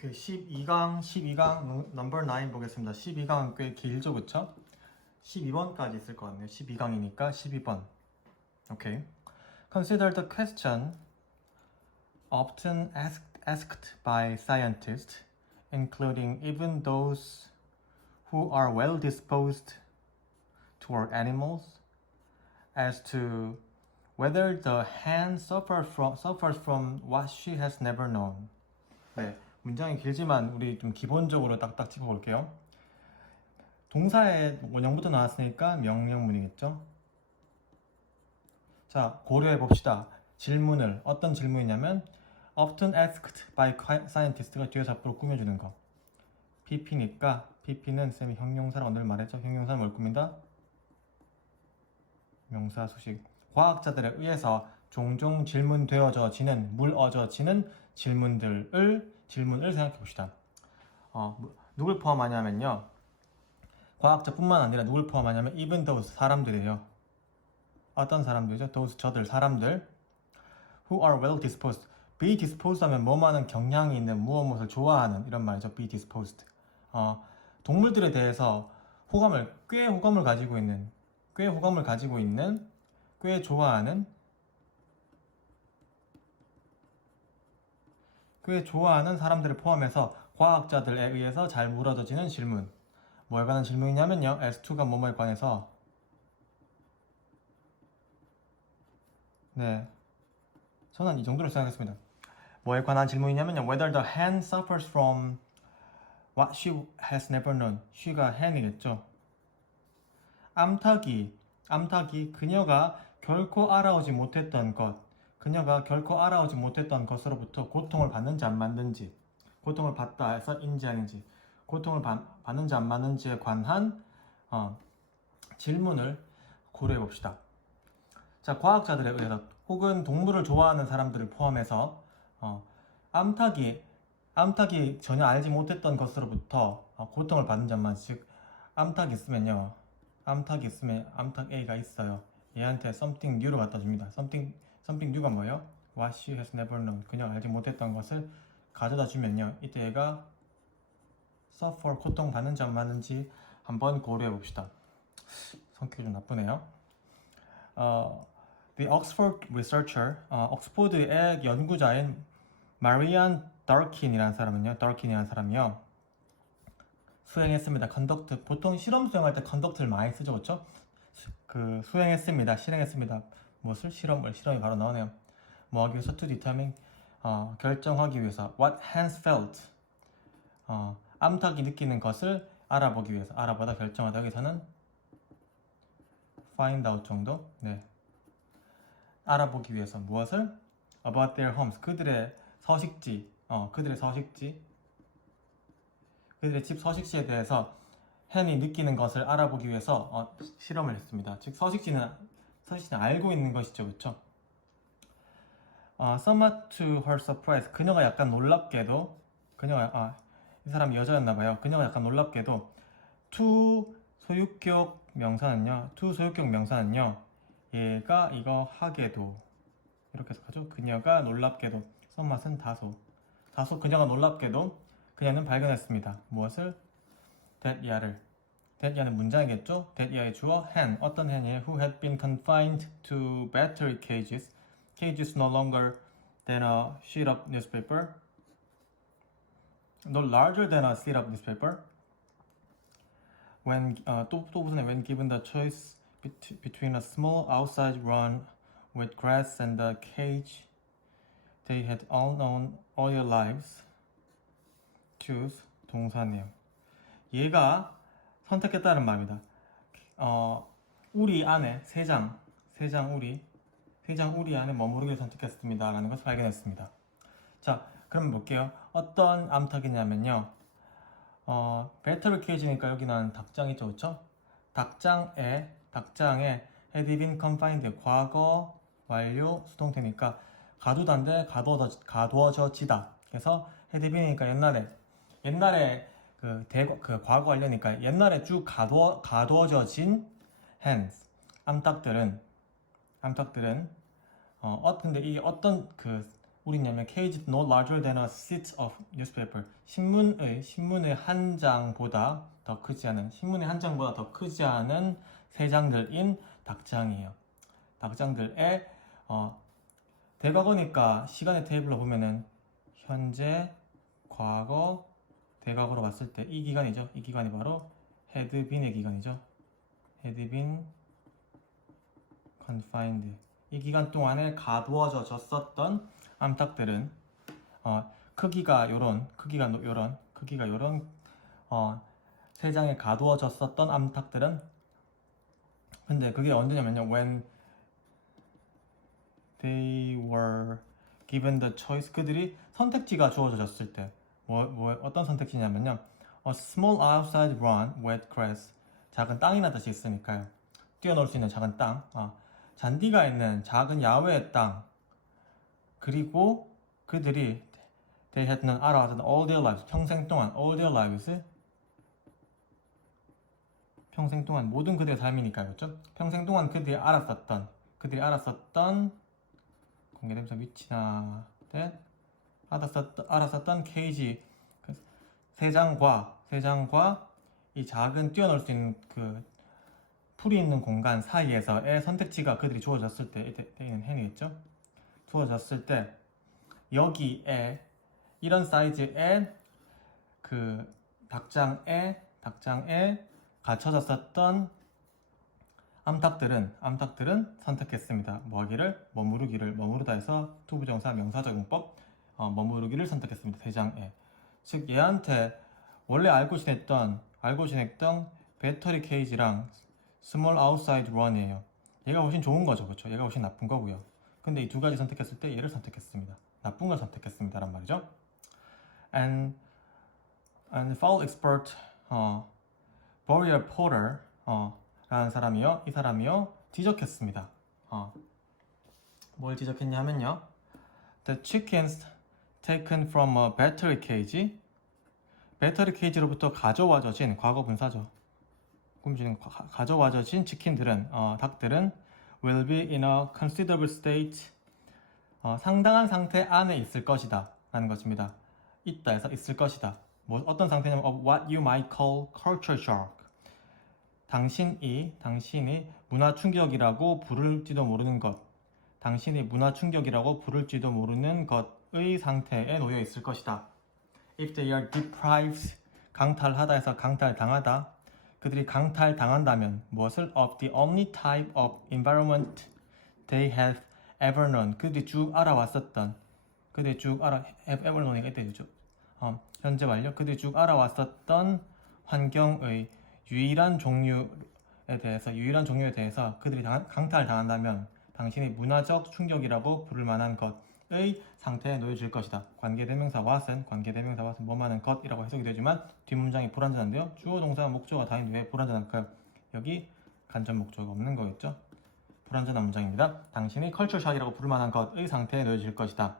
그 12강 넘버 9 보겠습니다. 12강은 꽤 길죠, 그쵸? 12번까지 있을 것 같네요. 12강이니까 12번. 오케이. Consider the question often asked by scientists, including even those who are well disposed toward animals, as to whether the hen suffers from what she has never known. 네, 문장이 길지만 우리 좀 기본적으로 딱딱 짚어볼게요. 동사에 원형부터 나왔으니까 명령문이겠죠. 자, 고려해봅시다. 질문을, 어떤 질문이냐면 often asked by scientist가 뒤에서 앞으로 꾸며주는 거. PP니까 PP는 쌤이 형용사라고 늘 말했죠. 형용사는 뭘 꾸민다? 명사 수식. 과학자들에 의해서 종종 질문되어져지는, 물어져지는 질문을 생각해봅시다. 누굴 포함하냐면요. 과학자뿐만 아니라 누굴 포함하냐면 even those 사람들이에요. 어떤 사람들이죠? those 저들 사람들 who are well disposed. be disposed 하면 뭐뭐하는 경향이 있는 무엇을 좋아하는 이런 말이죠. be disposed. 동물들에 대해서 꽤 호감을 가지고 있는 꽤 좋아하는 사람들을 포함해서 과학자들에 의해서 잘 물어져지는 질문. 뭐에 관한 질문이냐면요. S2가 뭐뭐에 관해서 네, 저는 이 정도로 생각했습니다. 뭐에 관한 질문이냐면요. Whether the hen suffers from what she has never known. she가 hen이겠죠. 암탉이 그녀가 결코 알아오지 못했던 것으로부터 고통을 받는지 안 받는지, 고통을 받다 해서 인지 아닌지, 고통을 받는지 안 받는지에 관한 질문을 고려해 봅시다. 자, 과학자들에 의해서 혹은 동물을 좋아하는 사람들을 포함해서 암탉이 전혀 알지 못했던 것으로부터 고통을 받는지 안 받는지, 즉 암탉이 있으면 암탉 A가 있어요. 얘한테 something new를 갖다 줍니다. something new가 뭐예요? What she has never known. 그녀가 알지 못했던 것을 가져다 주면요. 이때 얘가 suffer, 고통 받는지 안 받는지 한번 고려해 봅시다. 성격이 좀 나쁘네요. The Oxford researcher, 옥스포드의 연구자인 마리안 달킨이라는 사람이요. 수행했습니다. 컨덕트. 보통 실험 수행할 때 컨덕트를 많이 쓰죠, 그렇죠? 수행했습니다. 실행했습니다. 무엇을? 실험이 바로 나오네요. 뭐 하기 위해서? To determine, 결정하기 위해서. What hens felt. 암탉이 느끼는 것을 알아보기 위해서. 알아보다 결정하다. 여기서는 find out 정도. 네. 알아보기 위해서 무엇을? About their homes. 그들의 집 서식지에 대해서 헨이 느끼는 것을 알아보기 위해서 실험을 했습니다. 즉 서식지는 알고 있는 것이죠, 그렇죠? Somewhat to her surprise, 그녀가 약간 놀랍게도 이 사람이 여자였나봐요. 그녀가 약간 놀랍게도 to 소유격 명사는요. 얘가 이거 하게도 이렇게 해서 가죠. 그녀가 놀랍게도 somewhat은 다소 그녀가 놀랍게도 그녀는 발견했습니다. 무엇을? that 야는 문장이겠죠? that 야의 주어 hen, 어떤 hen이에요? who had been confined to battery cages no longer than a sheet of newspaper, no larger than a sheet of newspaper. when when given the choice between a small outside run with grass and a cage they had all known all their lives. choose 동사네요. 얘가 선택했다는 말입니다. 우리 안에 세장 우리 안에 머무르길 선택했습니다 라는 것을 발견했습니다. 자, 그럼 볼게요. 어떤 암탉이냐면요, 배터리 케이지니까 여기 나는 닭장 있죠, 그쵸? 닭장에 had been confined, 과거 완료 수동태니까 가두다인데 가두어져지다. 그래서 had been이니까 옛날에 과거 완료니까 옛날에 쭉 가두어져진 hens, 암탉들은 근데 이게 어떤 우리냐면 cage no larger than a sheet of newspaper. 신문의 한 장보다 더 크지 않은 신문의 한 장보다 더 크지 않은 세 장들인 닭장이에요. 닭장들의 대과거니까 시간의 테이블로 보면은 현재, 과거, 대과거로 봤을 때 이 기간이죠. 이 기간이 바로 had been의 기간이죠. had been confined. 이 기간 동안에 가두어져 졌었던 암탉들은 크기가 요런 세 장에 가두어졌었던 암탉들은 근데 그게 언제냐면요. When they were given the choice. 그들이 선택지가 주어졌을 때 어떤 선택지냐면요. A small outside run, wet grass. 작은 땅이나 뜻이 있으니까요. 뛰어놀 수 있는 작은 땅. 잔디가 있는 작은 야외의 땅. 그리고 그들이 they had known 알아왔던 all their lives. 평생 동안 all their lives. 평생 동안 모든 그들의 삶이니까요. 그렇죠? 평생 동안 그들이 알았었던 공개되면서 위치나 알았었던 케이지 세 장과 이 작은 뛰어놀 수 있는 그 풀이 있는 공간 사이에서의 선택지가 그들이 주어졌을 때는 hen이겠죠. 주어졌을 때 여기에 이런 사이즈의 그 닭장에 갇혀졌었던 암탉들은 선택했습니다. 뭐하기를? 머무르다 해서 투부정사 명사적용법 머무르기를 선택했습니다. 대장에. 즉 얘한테 원래 알고 지냈던 배터리 케이지랑 스몰 아웃사이드 런이에요. 얘가 훨씬 좋은 거죠. 그렇죠? 얘가 훨씬 나쁜 거고요. 근데 이 두 가지 선택했을 때 얘를 선택했습니다. 나쁜 걸 선택했습니다란 말이죠. And foul expert Burial Porter 라는 사람이요. 이 사람이요. 지적했습니다. 뭘 지적했냐면요. The chickens taken from a battery cage. 배터리 케이지로부터 가져와져진 과거 분사죠. 가져와져진 닭들은 will be in a considerable state. 상당한 상태 안에 있을 것이다 라는 것입니다. 있다 해서 있을 것이다. 어떤 상태냐면 of what you might call culture shock. 당신이 문화 충격이라고 부를지도 모르는 것의 상태에 놓여 있을 것이다. If they are deprived, 강탈하다 해서 강탈당하다. 그들이 강탈당한다면 무엇을? Of the only type of environment they have ever known. 그들이 쭉 알아왔었던 have ever known이 이때죠. 현재 완료. 그들이 쭉 알아왔었던 환경의 유일한 종류에 대해서 그들이 강탈당한다면 당신이 문화적 충격이라고 부를 만한 것의 상태에 놓여질 것이다. 관계대명사 what은 뭐만한 것이라고 해석이 되지만 뒷문장이 불완전한데요. 주어 동사 목적어가 다인 왜 불완전할까요? 여기 간접 목적어가 없는 거겠죠. 불완전한 문장입니다. 당신이 컬처 샥이라고 부를 만한 것의 상태에 놓여질 것이다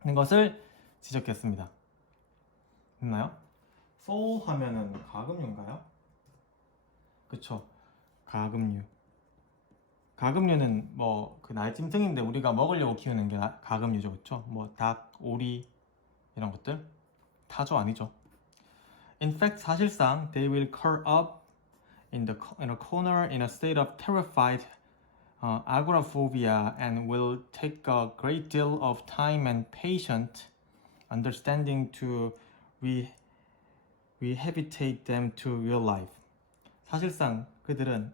하는 것을 지적했습니다. 됐나요? so 하면은 가금류인가요? 그쵸. 가금류는 뭐 그 날짐승인데 우리가 먹으려고 키우는 게 가금류죠. 그쵸? 뭐 닭, 오리 이런 것들 타조 아니죠. In fact, 사실상 they will curl up in a corner in a state of terrified agoraphobia and will take a great deal of time and patient understanding to rehabilitate them to real life. 사실상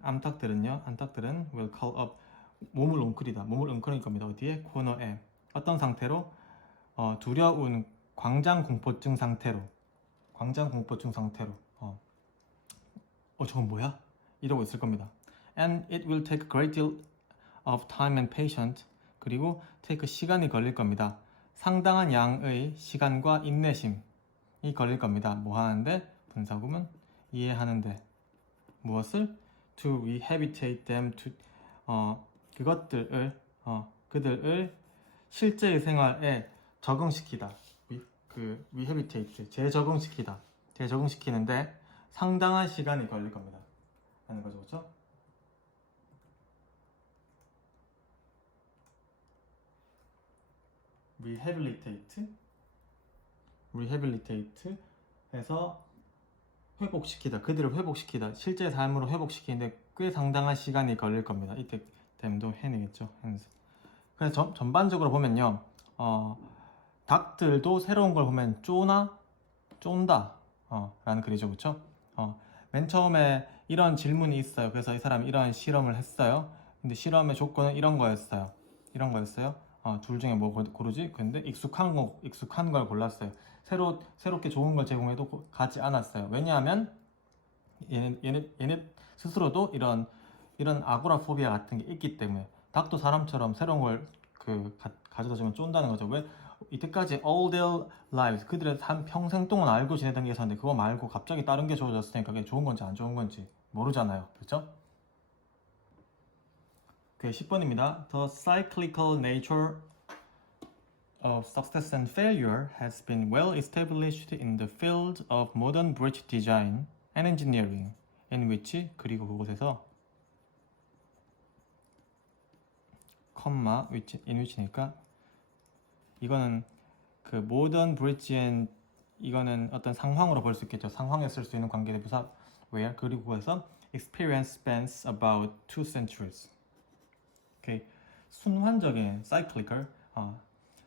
암탉들은 will curl up 몸을 웅크릴 겁니다. 어디에? 코너에. 어떤 상태로? 두려운 광장공포증 상태로. 저건 뭐야? 이러고 있을 겁니다. And it will take a great deal of time and patience. 그리고 take 시간이 걸릴 겁니다. 상당한 양의 시간과 인내심이 걸릴 겁니다. 뭐 하는데? 분사구문 이해하는데. 무엇을? To rehabilitate them to 그들을 실제의 생활에 적응시키다. rehabilitate 재적응시키는데 상당한 시간이 걸릴 겁니다. 하는 거죠, 그렇죠? rehabilitate 해서 회복시키다, 그들을 회복시키다, 실제 삶으로 회복시키는데 꽤 상당한 시간이 걸릴 겁니다. 이때 댐도 해내겠죠. 그래서 전반적으로 보면요, 닭들도 새로운 걸 보면 쫀다 라는 글이죠, 그쵸? 맨 처음에 이런 질문이 있어요. 그래서 이 사람이 이런 실험을 했어요. 근데 실험의 조건은 이런 거였어요. 둘 중에 뭐 고르지? 근데 익숙한 걸 골랐어요. 새롭게 좋은 걸 제공해도 가지 않았어요. 왜냐하면 얘네 스스로도 이런 아고라포비아 같은 게 있기 때문에. 닭도 사람처럼 새로운 걸 가져다 주면 쫀다는 거죠. 왜? 이때까지 all their lives, 그들의 한 평생 동안 알고 지내던 게 있었는데 그거 말고 갑자기 다른 게 좋아졌으니까 그게 좋은 건지 안 좋은 건지 모르잖아요. 그렇죠? 그 10번입니다. The cyclical nature of success and failure has been well established in the field of modern bridge design and engineering, in which, 그리고 그곳에서 컴마 in which니까 이거는 그 모던 브릿지 앤, 이거는 어떤 상황으로 볼 수 있겠죠. 상황에 쓸 수 있는 관계대명사 where, 그리고 그래서 experience spans about 2 centuries. 오케이. 순환적인 cyclical,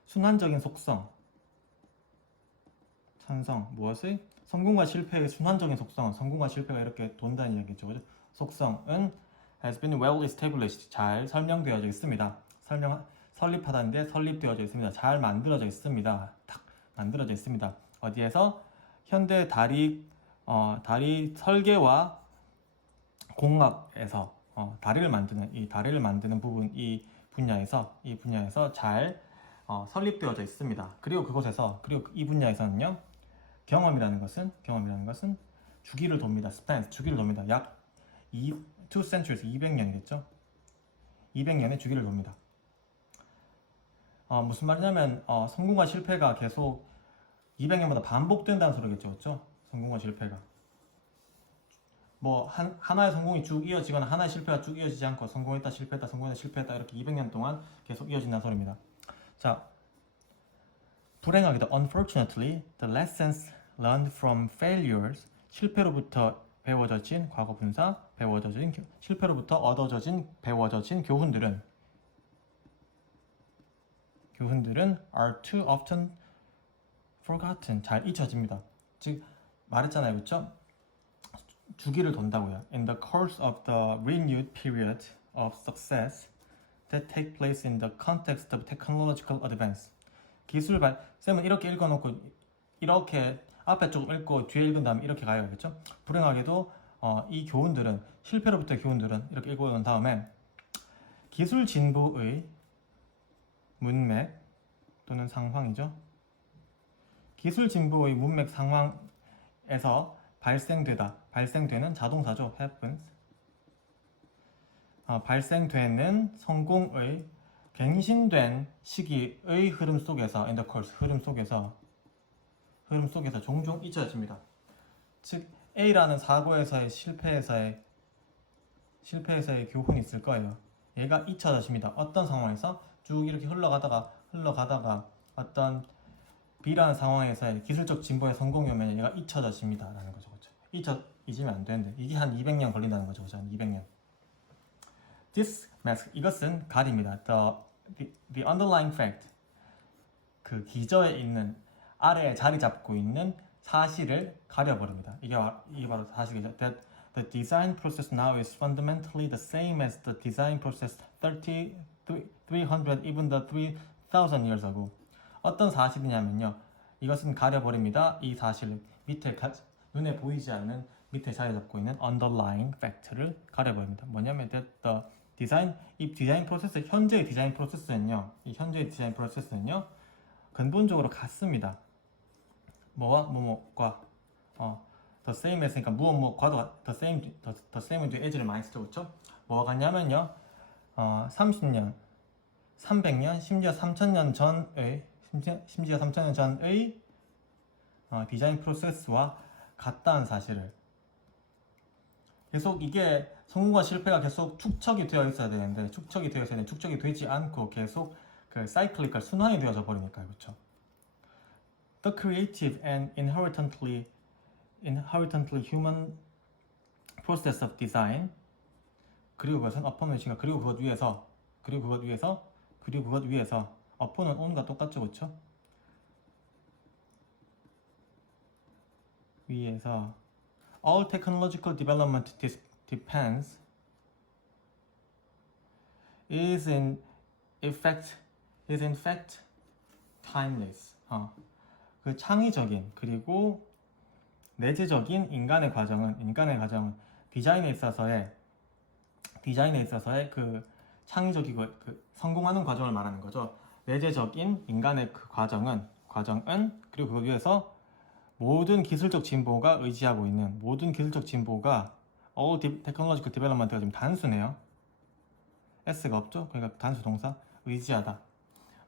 순환적인 속성, 찬성, 무엇의? 성공과 실패의 순환적인 속성은 성공과 실패가 이렇게 돈다는 이야기죠. 그죠? 속성은 has been well established, 잘 설명되어져 있습니다. 설립하다는데 설립되어져 있습니다. 잘 만들어져 있습니다. 딱 만들어져 있습니다. 어디에서? 현대 다리 설계와 공학에서 다리를 만드는 부분, 이 분야에서 잘 설립되어져 있습니다. 그리고 이 분야에서는요, 경험이라는 것은 주기를 돕니다. spans, 주기를 돕니다. 약 2 centuries, 200년이겠죠? 200년의 주기를 돕니다. 무슨 말이냐면 성공과 실패가 계속 200년마다 반복된다는 소리겠죠. 그렇죠? 성공과 실패가 뭐 하나의 성공이 쭉 이어지거나 하나의 실패가 쭉 이어지지 않고 성공했다 실패했다 성공했다 실패했다 이렇게 200년 동안 계속 이어진다는 소리입니다. 자, 불행하게도 unfortunately the lessons learned from failures, 실패로부터 배워져진 과거 분사, 실패로부터 배워져진 교훈들은 are too often forgotten, 잘 잊혀집니다. 즉 말했잖아요, 그렇죠? 주기를 돈다고요. In the course of the renewed period of success that take place in the context of technological advance. 쌤은 이렇게 읽어놓고 이렇게 앞에 쪽 읽고 뒤에 읽은 다음에 이렇게 가요, 그렇죠? 불행하게도 이 교훈들은, 실패로부터의 교훈들은 이렇게 읽어놓은 다음에 기술 진보의 문맥 또는 상황이죠. 기술 진보의 문맥 상황에서 발생되는 자동사죠. happens. 발생되는 성공의 갱신된 시기의 흐름 속에서 in the course, 흐름 속에서 종종 잊혀집니다. 즉 A라는 사고에서의 실패에서의 교훈이 있을 거예요. 얘가 잊혀집니다. 어떤 상황에서 쭉 이렇게 흘러가다가 어떤 B라는 상황에서의 기술적 진보의 성공이 오면 얘가 잊혀집니다 라는 거죠. 그렇죠? 잊으면 안 되는데 이게 한 200년 걸린다는 거죠. 그렇죠? 한 200년. This mask, 이것은 가립니다. The underlying fact, 그 기저에 있는, 아래에 자리 잡고 있는 사실을 가려버립니다. 이게 바로 사실이죠. That the design process now is fundamentally the same as the design process 300, even the 3,000 years ago. 어떤 사실이냐면요, 이것은 가려버립니다. 이 사실 밑에 눈에 보이지 않는 밑에 자리 잡고 있는 underlying fact를 가려버립니다. 뭐냐면 이 디자인 프로세스, 현재의 디자인 프로세스는요, 근본적으로 같습니다. 뭐와 뭐뭐과 the same 했으니까 무엇과도 the same은 뒤에 as를 많이 쓰죠, 그렇죠? 뭐가 같냐면요, 30년, 300년, 심지어 3000년 전의 디자인 프로세스와 같다는 사실을, 계속 이게 성공과 실패가 계속 축적이 되어 있어야 되는데 축적이 되지 않고 계속 그 cyclical 순환이 되어져 버리니까요, 그렇죠? The creative and inherently human process of design. 그리고 그것은 upon which인가 그리고 그것 위에서 upon은 on과 똑같죠, 그렇죠? 위에서 all technological development depends is in fact timeless. 그 창의적인 그리고 내재적인 인간의 과정은 디자인에 있어서의 그 창의적이고 그 성공하는 과정을 말하는 거죠. 내재적인 인간의 그 과정은 그리고 그 위에서 모든 기술적 진보가 all technological development가 지금 단수네요. s가 없죠? 그러니까 단수 동사 의지하다.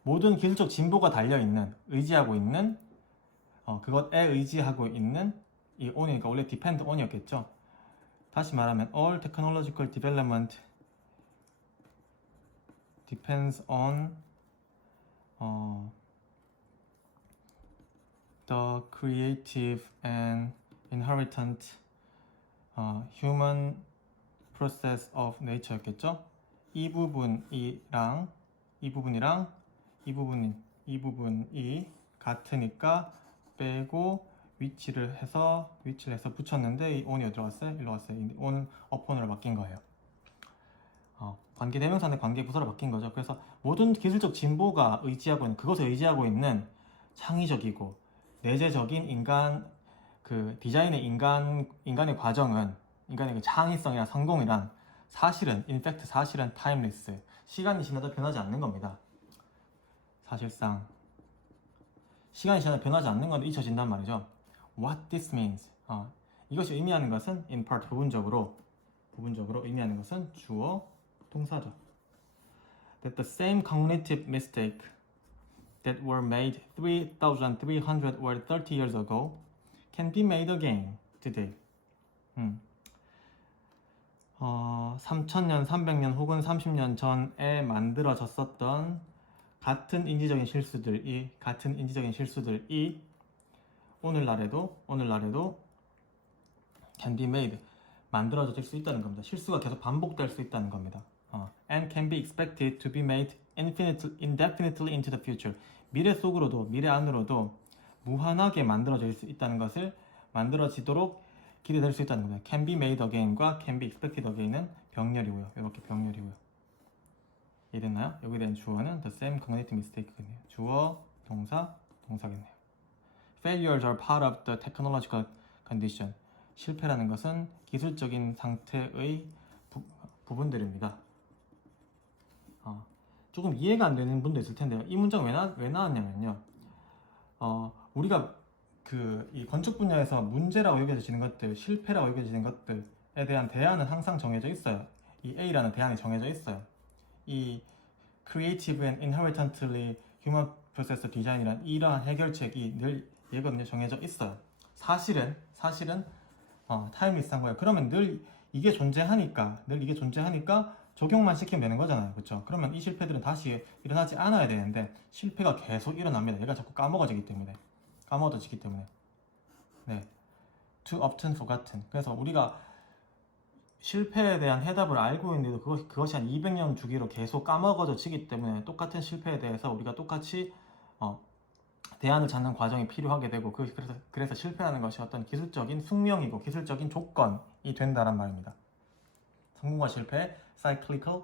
모든 기술적 진보가 달려있는 의지하고 있는 그것에 의지하고 있는 이 on이니까 원래 depend on이었겠죠. 다시 말하면 all technological development depends on the creative and inherent human process of nature였겠죠. 이 부분이 같으니까 빼고 위치를 해서 붙였는데 이 on이 어디로 갔어요? 일로 갔어요. on upon으로 바뀐 거예요. 관계대명사인데 관계부사로 바뀐 거죠. 그래서 모든 기술적 진보가 그것을 의지하고 있는 창의적이고 내재적인 인간 그 디자인의 인간의 과정은 인간의 그 창의성이나 성공이란 사실은 timeless. 시간이 지나도 변하지 않는 겁니다. 사실상 시간이 지나도 변하지 않는 건데 잊혀진단 말이죠. What this means. 이것이 의미하는 것은 in part 부분적으로 의미하는 것은 주어 동사죠. That the same cognitive mistake that were made 3,300 or 30 years ago can be made again today. 3,000년, 300년 혹은 30년 전에 만들어졌었던 같은 인지적인 실수들이 오늘날에도 can be made 만들어질 수 있다는 겁니다. 실수가 계속 반복될 수 있다는 겁니다. And can be expected to be made indefinitely into the future. 미래 안으로도 무한하게 만들어질 수 있다는 것을 만들어지도록 기대될 수 있다는 겁니다. Can be made again과 can be expected again은 병렬이고요. 이렇게 병렬이고요. 이해됐나요? 여기에 대한 주어는 the same cognitive mistake겠네요. 주어, 동사겠네요. Failures are part of the technological condition. 실패라는 것은 기술적인 상태의 부분들입니다. 조금 이해가 안 되는 분도 있을 텐데요. 이 문장 왜 나왔냐면요. 우리가 이 건축 분야에서 문제라고 여겨지는 것들, 실패라고 여겨지는 것들에 대한 대안은 항상 정해져 있어요. 이 A라는 대안이 정해져 있어요. 이 Creative and Inherently Human Process of Design이란 이러한 해결책이 늘 예거든요. 정해져 있어요. 사실은 타임리스한 거예요. 그러면 늘 이게 존재하니까 적용만 시키면 되는 거잖아요. 그렇죠? 그러면 이 실패들은 다시 일어나지 않아야 되는데 실패가 계속 일어납니다. 얘가 자꾸 까먹어지기 때문에. 네. Too often forgotten. 그래서 우리가 실패에 대한 해답을 알고 있는데도 그것이 한 200년 주기로 계속 까먹어지기 때문에 똑같은 실패에 대해서 우리가 똑같이 대안을 찾는 과정이 필요하게 되고 그래서 실패하는 것이 어떤 기술적인 숙명이고 기술적인 조건이 된다란 말입니다. 성공과 실패의 cyclical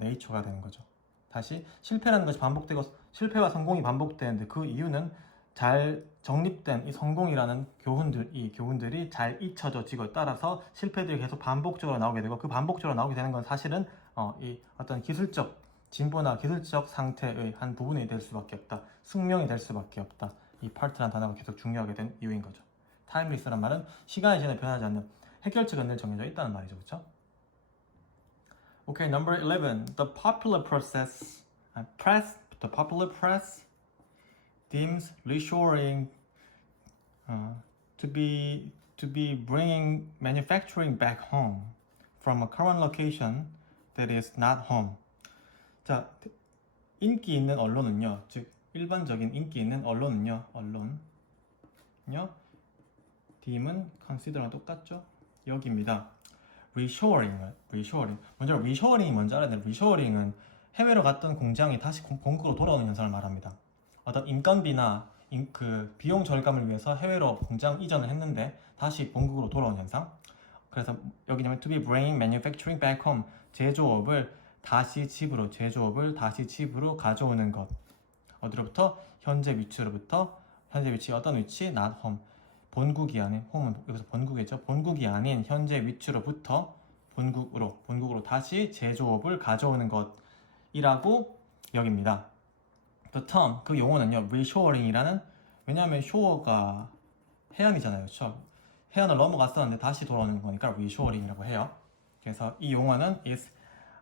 nature가 되는 거죠. 다시 실패라는 것이 반복되고 실패와 성공이 반복되는데 그 이유는 잘 정립된 이 성공이라는 교훈들이 잘 잊혀져지고 따라서 실패들이 계속 반복적으로 나오게 되고 그 반복적으로 나오게 되는 건 사실은 이 어떤 기술적 진보나 기술적 상태의 한 부분이 될 수밖에 없다. 숙명이 될 수밖에 없다. 이 파트라는 단어가 계속 중요하게 된 이유인 거죠. 타임리스란 말은 시간이 지나 변하지 않는 해결책은 늘 정해져 있다는 말이죠. 그렇죠? Okay, number 11. The popular press deems reshoring to be bringing manufacturing back home from a current location that is not home. 자, 인기 있는 언론은요, 즉 일반적인 인기 있는 언론은요, D임은 consider랑 똑같죠? 여기입니다. reshoring. 먼저 reshoring이 뭔지 알아야 돼요. reshoring은 해외로 갔던 공장이 다시 본국으로 돌아오는 현상을 말합니다. 어떤 인건비나 그 비용 절감을 위해서 해외로 공장 이전을 했는데 다시 본국으로 돌아오는 현상. 그래서 여기냐면 to be bringing manufacturing back home, 제조업을 다시 집으로 가져오는 것. 어디로부터? 현재 위치로부터. 현재 위치 어떤 위치? not home. 본국이 아닌, 홈은 여기서 본국이죠. 본국이 아닌 현재 위치로부터 본국으로 다시 제조업을 가져오는 것이라고 여깁니다. The term, 그 용어는요, reshoring이라는, 왜냐하면 shore가 해안이잖아요, 그렇죠? 해안을 넘어갔었는데 다시 돌아오는 거니까 reshoring이라고 해요. 그래서 이 용어는 is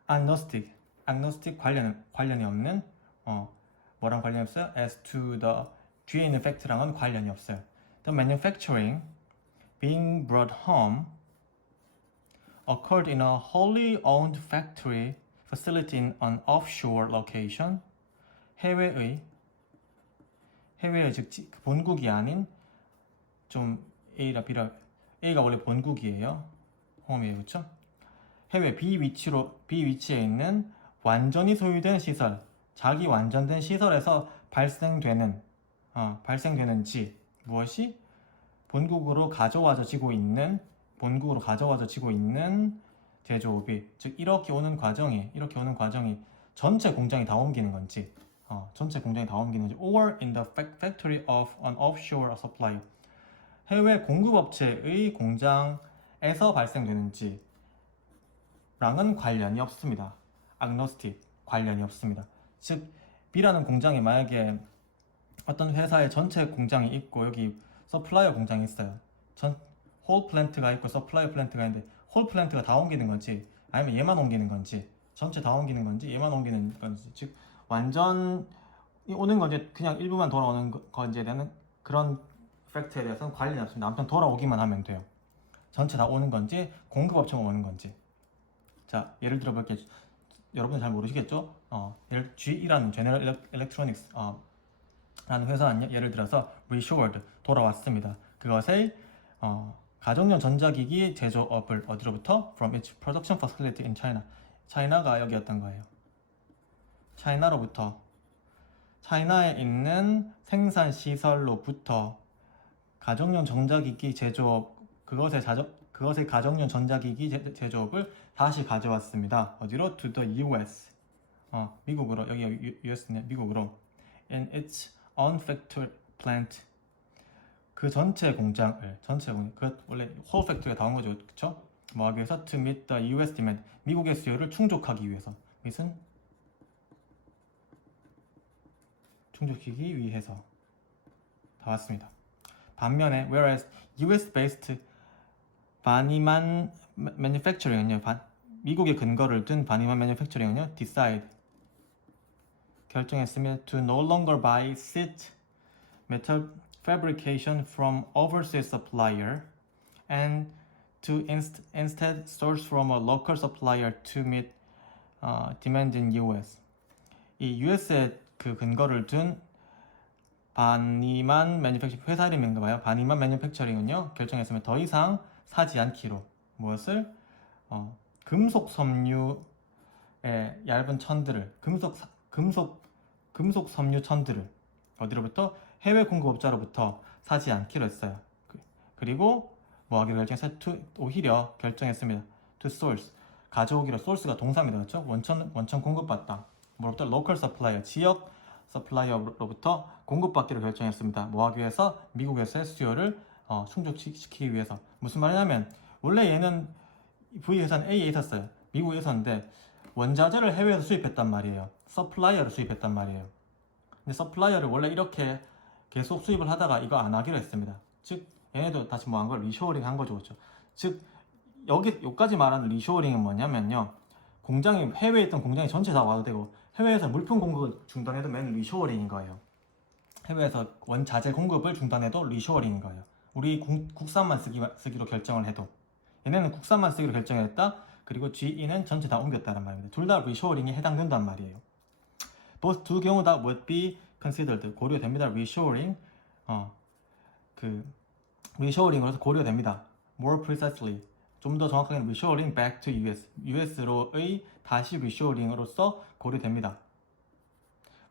agnostic 관련이 없는, 뭐랑 관련이 없어요? As to the 뒤에 있는 fact랑은 관련이 없어요. The manufacturing being brought home occurred in a wholly owned factory facility in an offshore location. 해외의 즉 본국이 아닌 좀 A라 B라 A가 원래 본국이에요. 홈이에요, 그렇죠? 해외 B 위치에 있는 완전히 소유된 시설, 자기 완전된 시설에서 발생되는지 무엇이 본국으로 가져와져지고 있는 제조업이, 즉 이렇게 오는 과정이 전체 공장이 다 옮기는 건지, or in the factory of an offshore supplier, 해외 공급업체의 공장에서 발생되는지 랑은 관련이 없습니다. agnostic, 관련이 없습니다. 즉 B라는 공장이 만약에 어떤 회사의 전체 공장이 있고 여기 서플라이어 공장이 있어요. 홀 플랜트가 있고 서플라이어 플랜트가 있는데 홀 플랜트가 다 옮기는 건지 아니면 얘만 옮기는 건지, 전체 다 옮기는 건지 얘만 옮기는 건지, 즉 완전 오는 건지 그냥 일부만 돌아오는 건지에 대한 그런 팩트에 대해서는 관련이 없습니다. 아무튼 돌아오기만 하면 돼요. 전체 다 오는 건지 공급업체만 오는 건지. 자, 예를 들어 볼게요. 여러분 잘 모르시겠죠? GE라는 General Electronics 라는 회사는 예를 들어서 reshored, 돌아왔습니다. 그것의 가정용 전자기기 제조업을 어디로부터? From its production facility in China. 차이나가 여기였던 거예요. 차이나에 있는 생산 시설로부터 가정용 전자기기 제조업, 그것의 가정용 전자기기 제조업을 다시 가져왔습니다. 어디로? To the US. 미국으로. 여기 US네. 미국으로. In its own factory plant. 그 전체 공장을, 그 원래 whole factory가 다 온 거죠, 그쵸? 뭐 하기 위해서? To meet the US demand. 미국의 수요를 충족하기 위해서. 무슨? 충족시키기 위해서 다 왔습니다. 반면에 whereas US-based 바니만 manufacturing은요, 미국에 근거를 둔 바니만 manufacturing은요, decide, 결정했으면 to no longer buy sheet metal fabrication from overseas supplier and to instead source from a local supplier to meet demand in US. 이 US에 그 근거를 둔 바니만 매니팩처링, 회사 이름인가 봐요. 바니만 매니팩처링은요, 결정했으면 더 이상 사지 않기로. 무엇을? 금속 섬유의 얇은 천들을, 금속 섬유 천들을 어디로부터? 해외 공급업자로부터 사지 않기로 했어요. 그리고 뭐 하기로 결정했어요? 오히려 결정했습니다. To source, 가져오기로. source가 동사입니다. 그렇죠? 원천 공급받다. 뭐로부터? local supplier, 지역 서플라이어로부터 공급받기로 결정했습니다. 뭐 하기 위해서? 미국에서의 수요를 충족시키기 위해서. 무슨 말이냐면 원래 얘는 V 회사는 A에 있었어요. 미국에 있었는데 원자재를 해외에서 수입했단 말이에요. 서플라이어를 수입했단 말이에요. 근데 서플라이어를 원래 이렇게 계속 수입을 하다가 이거 안 하기로 했습니다. 즉 얘네도 다시 뭐 한 걸 리쇼어링 한 거죠, 그렇죠? 즉 여기까지 말하는 리쇼어링은 뭐냐면요, 공장이 해외에 있던 공장이 전체 다 와도 되고 해외에서 물품 공급을 중단해도 맨 리쇼어링인 거예요. 해외에서 원자재 공급을 중단해도 리쇼어링인 거예요. 우리 국산만 쓰기로 결정을 해도. 얘네는 국산만 쓰기로 결정했다. 그리고 GE는 전체 다 옮겼다는 말입니다. 둘 다 리쇼어링에 해당된단 말이에요. both 두 경우 다 would be considered 고려됩니다. reassuring 그 reassuring으로서 고려됩니다. more precisely 좀 더 정확하게는 reassuring back to US US로의 다시 reassuring으로서 고려됩니다.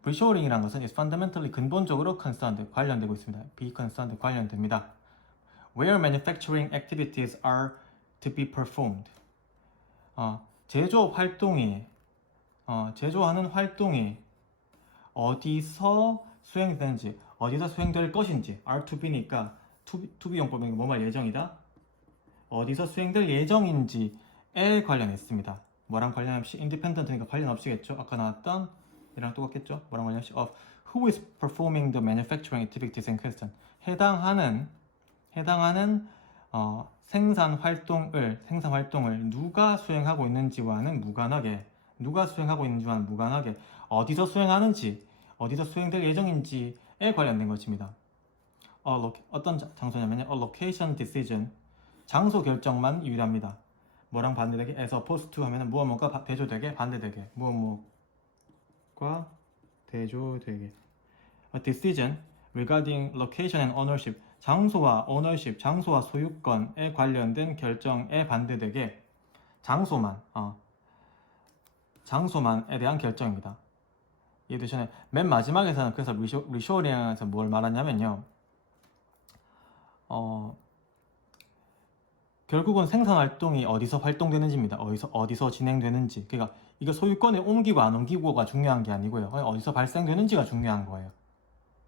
reassuring이라는 것은 is fundamentally 근본적으로 concerned 관련되고 있습니다. be concerned 관련됩니다. where manufacturing activities are to be performed 제조업 활동이 제조하는 활동이 어디서 수행되는지 어디서 수행될 것인지 are to be니까 to be 용법이니까 뭐말 예정이다 어디서 수행될 예정인지에 관련했습니다. 뭐랑 관련 없이 independent니까 관련 없이겠죠. 아까 나왔던 이랑 똑같겠죠. 뭐랑 관련 없이 of who is performing the manufacturing activities in question 해당하는 생산 활동을 누가 수행하고 있는지와는 무관하게 어디서 수행하는지 어디서 수행될 예정인지에 관련된 것입니다. 어떤 장소냐면요. A location decision 장소 결정만 유일합니다. 뭐랑 반대되게 as opposed to 하면은 무엇과 대조되게 반대되게 무엇과 대조되게 A decision regarding location and ownership 장소와 ownership 장소와 소유권에 관련된 결정에 반대되게 장소만에 대한 결정입니다. 이해되시나요? 맨 마지막에서는 그래서 리쇼어링에서 뭘 말하냐면요. 결국은 생산 활동이 어디서 활동되는지입니다. 어디서 진행되는지. 그러니까 이거 소유권에 옮기고 안 옮기고가 중요한 게 아니고요. 어디서 발생되는지가 중요한 거예요.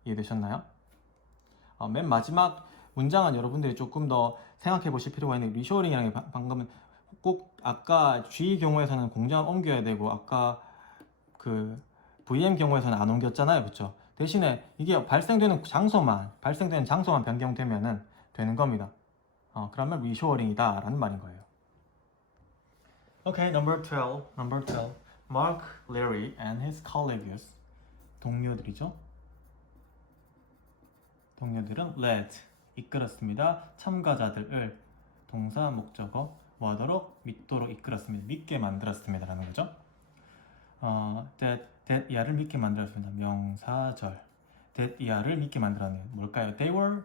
이해되셨나요? 맨 마지막 문장은 여러분들이 조금 더 생각해 보실 필요가 있는 리쇼어링이라는 게 방금은 꼭 아까 G 경우에서는 공장을 옮겨야 되고 아까 그 VM 경우에서는 안 옮겼잖아요. 그렇죠? 대신에 이게 발생되는 장소만 변경되면은 되는 겁니다. 그러면 리쇼어링이다 라는 말인 거예요. Okay, number 12. Mark, Larry and his colleagues 동료들이죠. 동료들은 led 이끌었습니다. 참가자들을 동사 목적어 믿도록 이끌었습니다. 믿게 만들었습니다 라는 거죠. that 이하를 믿게 만들었습니다. 명사절 that 이하를 믿게 만들었네요. 뭘까요? They were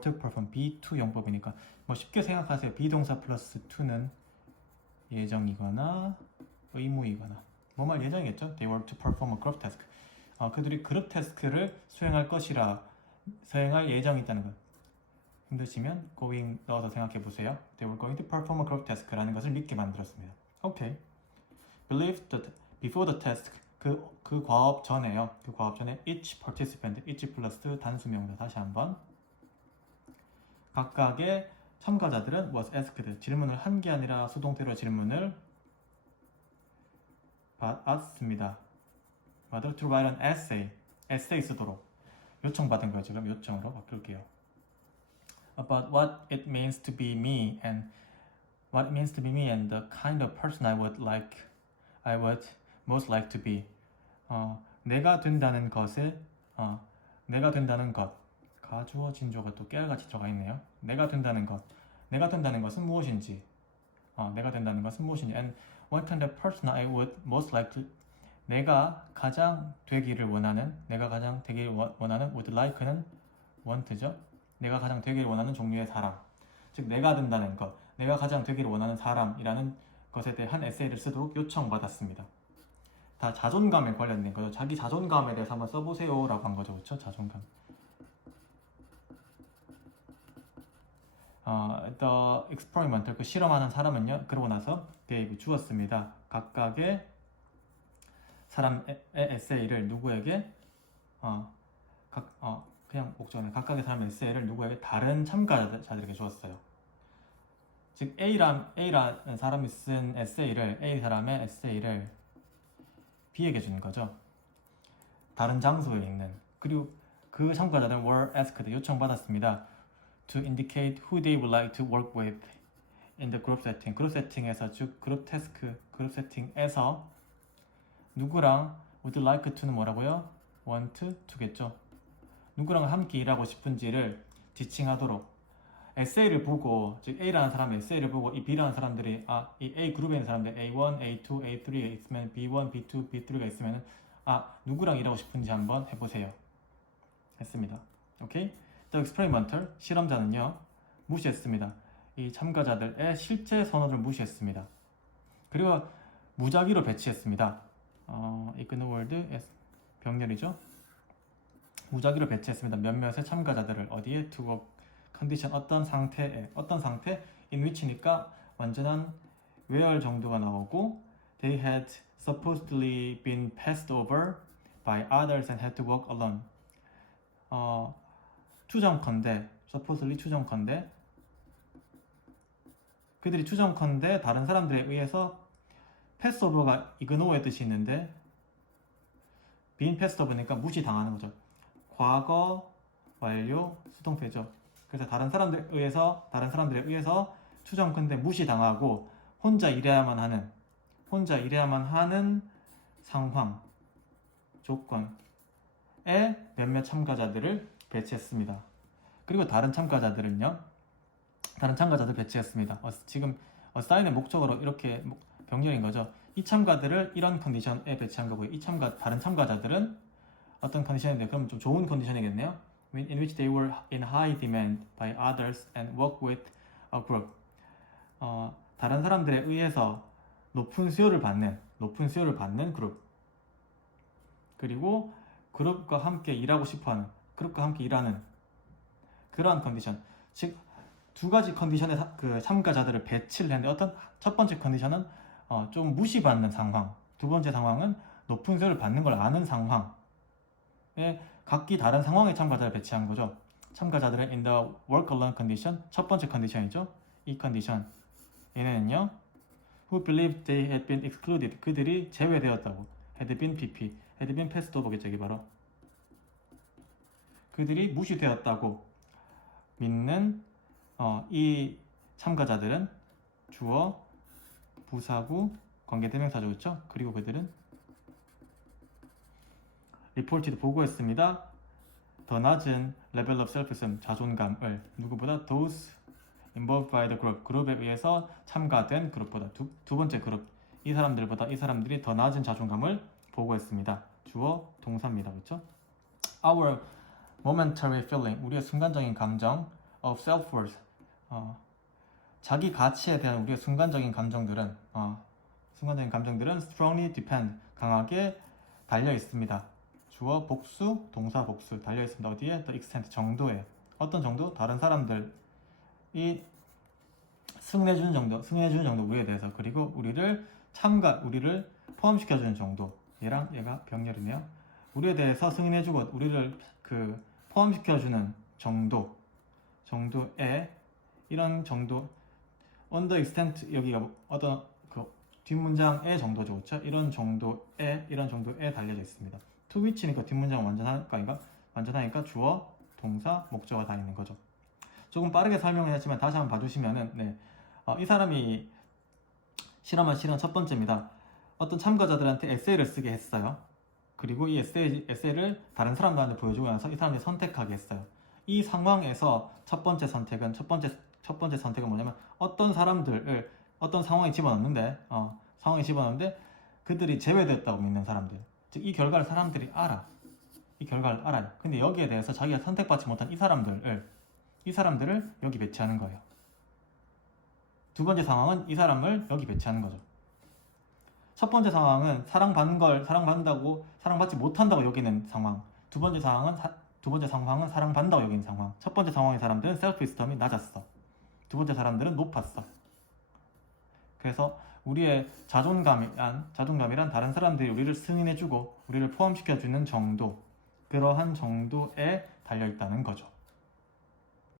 to perform be2 용법이니까 뭐 쉽게 생각하세요. 비동사 플러스 to는 예정이거나 의무이거나 뭐말 예정이겠죠? They were to perform a group task. 그들이 그룹 태스크를 수행할 예정이 있다는 것. 힘드시면 going 넣어서 생각해 보세요. They were going to perform a group task라는 것을 믿게 만들었습니다. Okay. Believed that before the task 그 과업 전에요. 그 과업 전에 each participant each 플러스 단수명사 다시 한번 각각의 참가자들은 was asked 질문을 한 게 아니라 수동태로 질문을 받았습니다. to write an essay 쓰도록 요청받은 거죠. 그럼 요청으로 바꿀게요. About what it means to be me and the kind of person I would most like to be. 내가 된다는 것을 내가 된다는 것 가주어 진주어가 또 깨알같이 들어가 있네요. 내가 된다는 것은 무엇인지 and what kind of person I would most like to 내가 가장 되기를 원하는 would like는 want죠. 내가 가장 되기를 원하는 종류의 사람 즉 내가 된다는 것 내가 가장 되기를 원하는 사람이라는 것에 대한 에세이를 쓰도록 요청받았습니다. 다 자존감에 관련된 거죠. 자기 자존감에 대해서 한번 써보세요 라고 한 거죠. 그렇죠? 자존감. The experimenter 그 실험하는 사람은요. 그러고 나서 gave 주었습니다. 각각의 사람의 에세이를 누구에게 그냥 목적은 각각의 사람의 에세이를 누구에게 다른 참가자들에게 주었어요. 즉 A라는 사람이 쓴 에세이를 A 사람의 에세이를 B에게 주는 거죠. 다른 장소에 있는 그리고 그 참가자들은 were asked 요청받았습니다. To indicate who they would like to work with in the group setting. 그룹 세팅에서 즉 그룹 세팅에서 누구랑 would like to는 뭐라고요? want to겠죠. 누구랑 함께 일하고 싶은지를 지칭하도록 에세이를 보고 즉 A라는 사람의 에세이를 보고 이 B라는 사람들이 이 A 그룹에 있는 사람들 A1, A2, A3가 있으면 B1, B2, B3가 있으면 누구랑 일하고 싶은지 한번 해보세요. 했습니다. 오케이? The experimenter, 실험자는요, 무시했습니다. 이 참가자들의 실제 선호를 무시했습니다. 그리고 무작위로 배치했습니다. ignored, 병렬이죠. 무작위로 배치했습니다. 몇몇의 참가자들을 어디에 두고 컨디션 어떤 상태 in which니까 완전한 where 정도가 나오고 they had supposedly been passed over by others and had to walk alone. 추정컨대 supposedly 추정컨대 그들이 추정컨대 다른 사람들에 의해서 패스오버가 이그노의 뜻이 있는데 being passed over니까 무시당하는 거죠. 과거 완료 수동태죠. 그래서 다른 사람들에 의해서 추정컨대 무시당하고 혼자 일해야만 하는 상황 조건에 몇몇 참가자들을 배치했습니다. 그리고 다른 참가자들 배치했습니다. 지금 사인의 목적으로 이렇게 병렬인 거죠. 이 참가들을 이런 컨디션에 배치한 거고요. 다른 참가자들은 어떤 컨디션인데 그럼 좀 좋은 컨디션이겠네요. In which they were in high demand by others and work with a group. 다른 사람들에 의해서 높은 수요를 받는 그룹. 그리고 그룹과 함께 일하고 싶어하는, 그룹과 함께 일하는 그러한 컨디션. 즉 두 가지 컨디션의 그 참가자들을 배치를 했는데 첫 번째 컨디션은 좀 무시받는 상황, 두 번째 상황은 높은 수요를 받는 걸 아는 상황에 각기 다른 상황의 참가자를 배치한 거죠. 참가자들은 in the work alone condition, 첫 번째 컨디션이죠. 이 컨디션 얘네는요, who believed they had been excluded, 그들이 제외되었다고, had been PP, had been passed over겠죠. 이게 바로 그들이 무시되었다고 믿는 이 참가자들은 주어, 부사구, 관계대명사죠. 그렇죠? 그리고 그들은 reported 보고했습니다. 더 낮은 level of self-esteem, 자존감을 누구보다 those involved by the group, 그룹에 의해서 참가된 그룹보다 두 번째 그룹, 이 사람들이 더 낮은 자존감을 보고했습니다. 주어, 동사입니다. 그렇죠? Our momentary feeling, 우리의 순간적인 감정 of self-worth, 자기 가치에 대한 우리의 순간적인 감정들은 strongly depend, 강하게 달려 있습니다. 주어, 복수, 동사, 복수 달려 있습니다. 어디에? the extent, 정도에. 어떤 정도? 다른 사람들이 승인해주는 정도 우리에 대해서. 그리고 우리를 포함시켜주는 정도. 얘랑 얘가 병렬이네요. 우리에 대해서 승인해주고 우리를 포함시켜주는 정도에, 이런 정도, on the extent, 여기가 어떤 뒷문장의 정도죠. 그렇죠? 이런 정도에 달려져 있습니다. to which니까 뒷문장 완전하니까 주어, 동사, 목적어가 다 있는 거죠. 조금 빠르게 설명을 했지만 다시 한번 봐주시면은 이 사람이 실험한 실험 첫 번째입니다. 어떤 참가자들한테 에세이를 쓰게 했어요. 그리고 이 에세이를 다른 사람들한테 보여주고 나서 이 사람들이 선택하게 했어요. 이 상황에서 첫 번째 선택은 뭐냐면 어떤 사람들을 어떤 상황에 집어넣는데 그들이 제외됐다고 믿는 사람들, 즉 이 결과를 사람들이 알아요. 근데 여기에 대해서 자기가 선택받지 못한 이 사람들을 여기 배치하는 거예요. 두 번째 상황은 이 사람을 여기 배치하는 거죠. 첫 번째 상황은 사랑받지 못한다고 여기는 상황. 두 번째 상황은 사랑받는다고 여기는 상황. 첫 번째 상황의 사람들은 셀프-이스템이 낮았어. 두 번째 사람들은 높았어. 그래서 우리의 자존감이란 다른 사람들이 우리를 승인해주고 우리를 포함시켜주는 정도, 그러한 정도에 달려있다는 거죠.